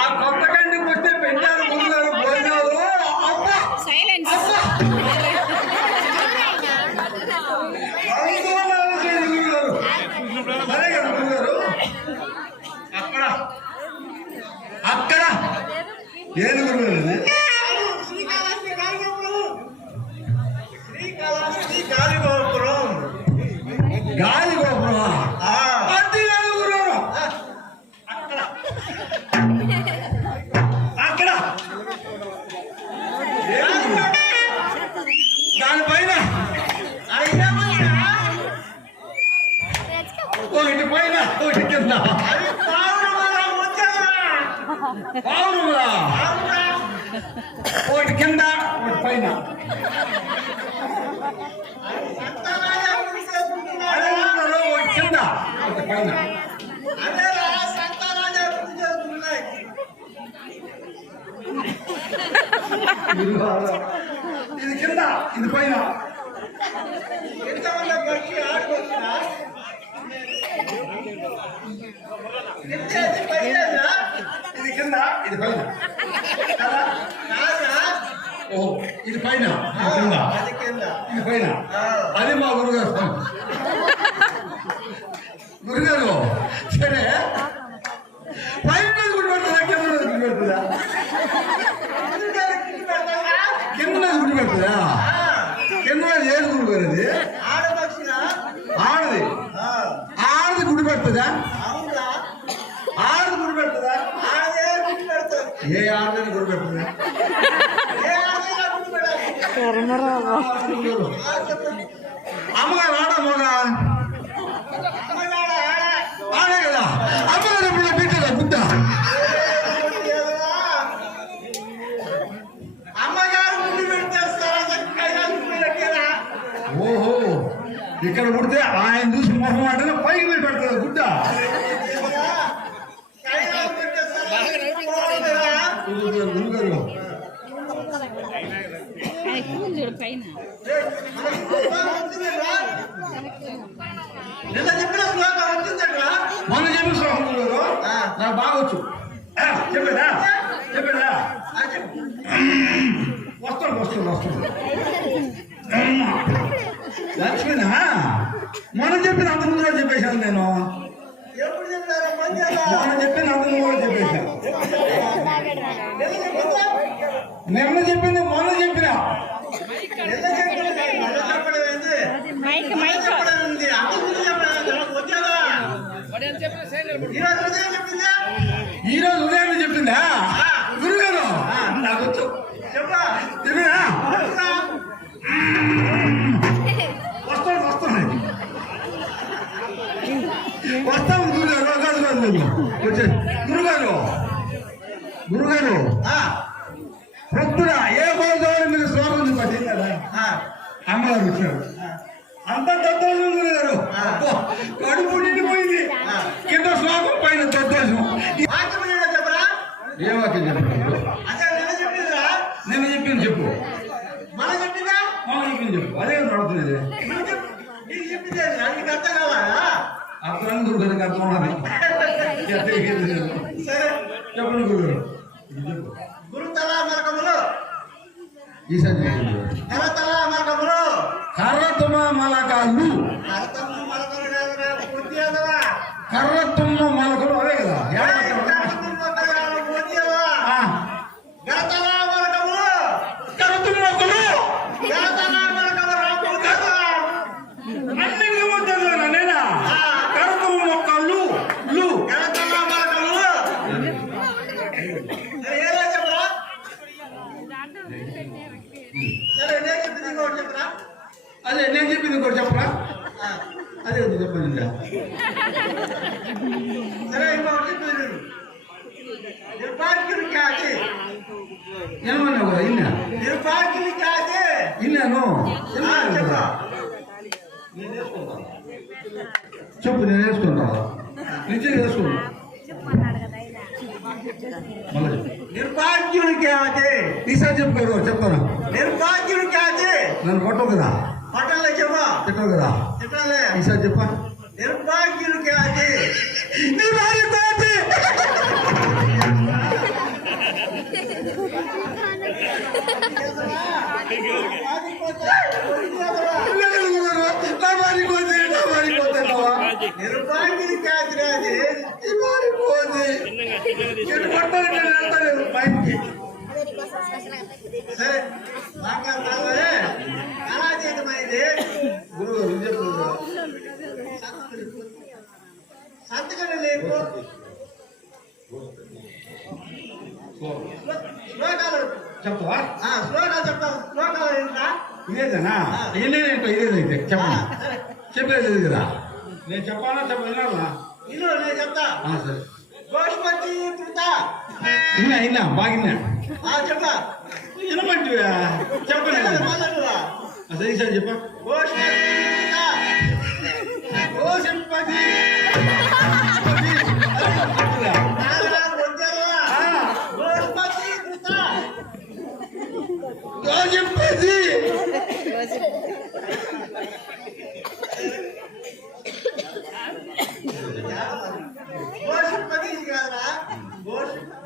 ఆ కొత్త కంటికి వస్తే పెట్టారు గురుగారు భోజనాలు. సరే కదా గురుగారు. అక్కడ అక్కడ ఏది గురుగారు? గాలిగోపురం. గాలిగోపురం అది కాదు గురుగారు. అక్కడ అక్కడ దానిపైన ఒకటి పైన ఒకటి కింద. పావురుమలా ఒకటి కింద ఒకటి పైన. ఒకటి కింద ఒకటి పైన. ఇది కింద ఇది పైన. ఇది కింద ఇది పైన. ఓ ఇది పైన కింద ఇది పైన. అది మా గురుగారు. గురుగారు సరే పైన గుడి పెడుతుందా కింద గుడి పెడుతుందా? కింద గుడి పెడుతుందా? కింద ఏది గురుగారు? అది ఆడది. ఆడది గుడి పెడుతుందా? ఆడది గుడి పెడుతుందా? ఏ ఆడదని గుడి పెడుతుందా? అమ్మగారు ఆడ మగ ఆడే కదా. అమ్మగారు ఎప్పుడు పెట్టదా బుద్ధ? ఓహో ఇక్కడ పుడితే ఆయన చూసి మొహం అంటే పైకి పోయి పెడుతుంది గుడ్డ. గురుగారు మొన్న చెప్పిస్తాం గురుగారు. నాకు బాగా వచ్చు. చెప్పేదా చెప్పేదా? వస్తాడు వస్తాడు వస్తాడు. లక్ష్మినా మొన్న చెప్పిన అంత ముందు కూడా చెప్పేశాను నేను. మొన్న చెప్పిన అంత ముందు కూడా చెప్పేశాను. నిన్న చెప్పింది మొన్న చెప్పిన. ఈ రోజు ఉదయం చెప్పిందా గురుగారు? నాకు వచ్చు. చెప్పినా వస్తాను వస్తాను వస్తాము గురుగారు. వచ్చే గురుగారు. గురుగారు పొద్దున ఏ గోదావరి మీద శ్లోకం పట్టింది కదా అమ్మగారు వచ్చారు. అంత దద్దోజం గురుగారు. కడుపు నిండిపోయింది. కింద శ్లోకం పైన దద్దోజం. ఏ వాక్యం చెప్పారు? నిన్న చెప్పింది చెప్పు. మన చెప్పింది చెప్పు. అదే నడుతున్నది. అర్థం గురుగారికి అర్థం ఉన్నది. చెప్పండి గురుగారు. గురుతలా మరకములు ఈసారి కర్రతుమ్మ మలకాలు. కర్రతుమ్మ మలకలు అవే కదా. నేనా కర్రతుమ్మ మొక్కలు అదే నేను చెప్పింది ఇంకోటి చెప్పరా? అదే చెప్పండి. ఏమన్నావు కదా ఇన్నా ఇన్నాను. చెప్పు. నేను వేసుకున్నా నిజంగా వేసుకున్నా. నిర్భాగ్యుడికి అదే ఈసారి చెప్పుకోరు. చెప్తాను. నిర్భాగ్యుడికి అదే నన్ను కొట్టవు కదా. పట్టలే చెప్పా. చెప్పావు కదా. చెప్పాలే ఈసారి చెప్పా. నిర్భాగ్యుడికి అదే సరే మాట్లాడతావే కళాతీతమైంది సంతకం లేకు శ్లోకాలు చెప్తావా? శ్లోకాలు చెప్తావు. శ్లోకాలు ఏంటా? ఇదేనా? ఇదేంటో ఇదేదైతే చెప్పండి. చెప్పేది కదా నేను చెప్పాలా చెప్పాలా? ఇల్లు నేను చెప్తా. సరే. గోష్పతి ఇన్నా బాగిన్నా చెప్పా వినమంటివా? చెప్పలేదు సరే సార్ చెప్ప. గోష్పతి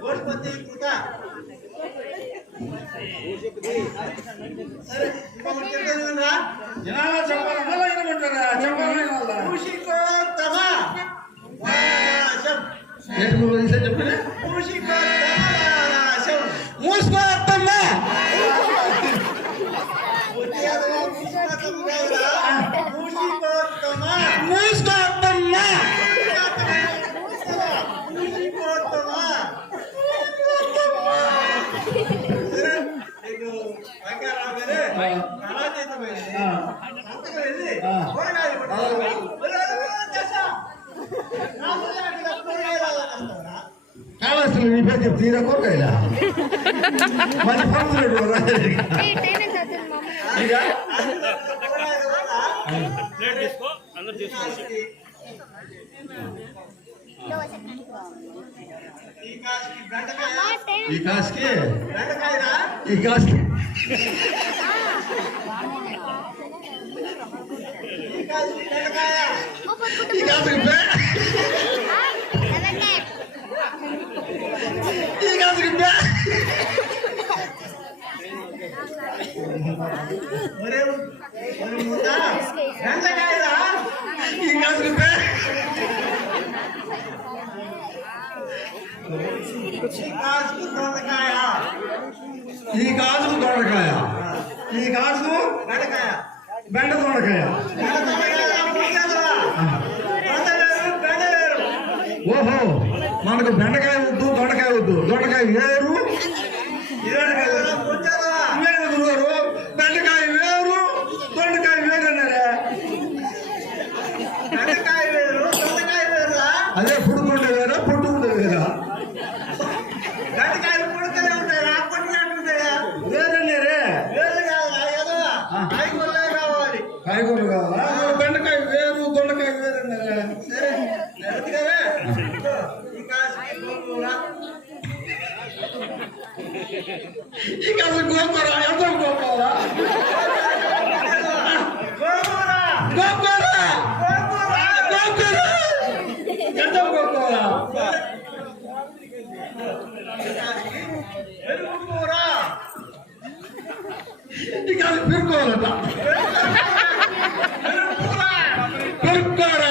గోష్పతి కృత. సరే జనాలు చెప్పాలా వినమంటారా? చెప్పాలా? మూషికోత్తమ చెప్పండి. మూసుకోత్తమ్మ మూసుకోత్తమ్మ కావాల్సిన నీ పేరు చెప్తే తీరా కోరకాయలా మంచి పంపుతున్నాడు ఈ కాసుకి ఈ కాసుకి ఈ కాసుకి ఈ కాసుకు దొండకాయ, ఈ కాసుకు బెండకాయ, బెండ దొండకాయ. ఓహో మనకు బెండకాయ వద్దు దొండకాయ వద్దు. దొండకాయ వేరు బెండకాయ వేరు దొండకాయ వేరు అన్నారా? బెండకాయ వేరు దొండకాయ వేరు. అదే పుడుకుంటే వేరా పుట్టుకుంటే వేరా? బెండకాయలు పుడుతూనే ఉంటాయా పుట్టుకుంటూ ఉంటాయా? వేరన్నారే. వేరు కావాలా? ఏదో కాయగూరలే కావాలి. కాయగూరలు కావాలా? బెండకాయ వేరు దొండకాయ వేరు అన్నారా? సరే ఈ కాదు గోకూర ఎంత గోకూర గోకూర గోకూర ఎంత గోకూర ఈ కాదు పెరుకోవాలట పెరుకోర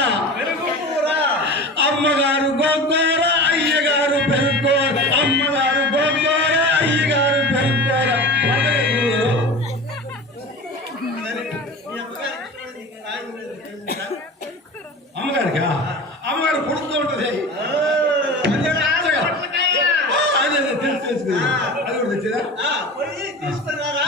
అమ్మగారు గోకూర అయ్యగారు పెరుకోర అమ్మగారు గోకూర అయ్యగారు పెరుకోర. అమ్మగారికి అమ్మగారు పుడుతూ ఉంటది. అదే తెలుసు అది కూడా తెచ్చిరా తీసుకున్నారా?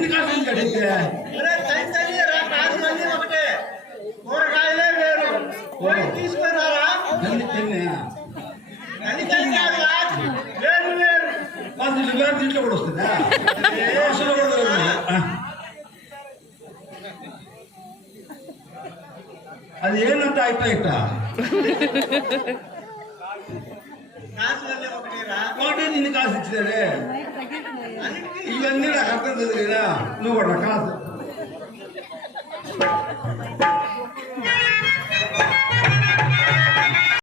ఎన్ని కాసులు అడిగితే కాసులన్నీ ఒకటే కూరగాయలే వేరు తీసుకున్నారా వేరు వేరు వేరు దీంట్లో కూడా వస్తుందా అది ఏంటంత అయిపోయిట ఒకటే నిన్ను కాసు ఇచ్చినారే ఇవన్నీ నాకు అర్థం చదివేరా నువ్వు కూడా కాసు